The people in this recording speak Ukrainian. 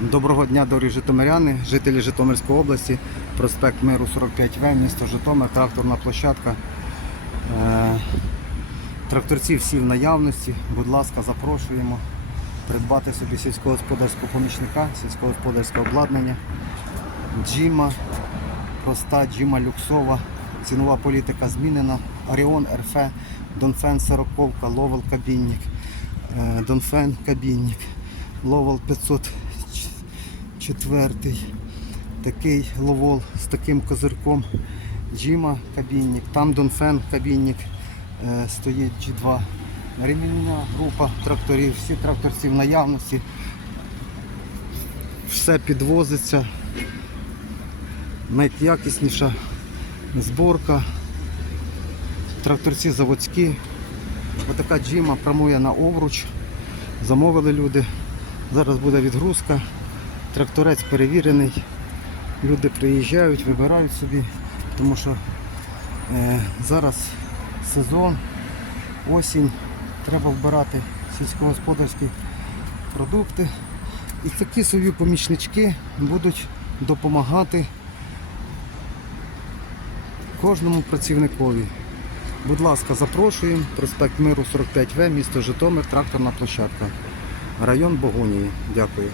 Доброго дня, дорогі житомиряни, жителі Житомирської області, проспект Миру 45В, місто Житомир, тракторна площадка. Е, Тракторці всі в наявності. Будь ласка, запрошуємо придбати собі сільськогосподарського помічника, сільськогосподарське обладнання. Джима, проста, Джима люксова, цінова політика змінена. Оріон РФ, Донфен 40, Ловел кабінник, е, Донфен кабінник, Ловел 504, такий ловол з таким козирком, Джима кабінник, там Донфен кабінник е, стоїть G2. Ремінна група тракторів, всі тракторці в наявності. Все підвозиться. Найякісніша зборка. Тракторці заводські. Отака джима прямує на обруч. Замовили люди. Зараз буде відгрузка. Тракторець перевірений. Люди приїжджають, вибирають собі, тому що е, зараз сезон, осінь, треба вбирати сільськогосподарські продукти. І такі собі помічнички будуть допомагати кожному працівникові. Будь ласка, запрошуємо. Проспект Миру 45В, місто Житомир, тракторна площадка. Район Богонії. Дякую.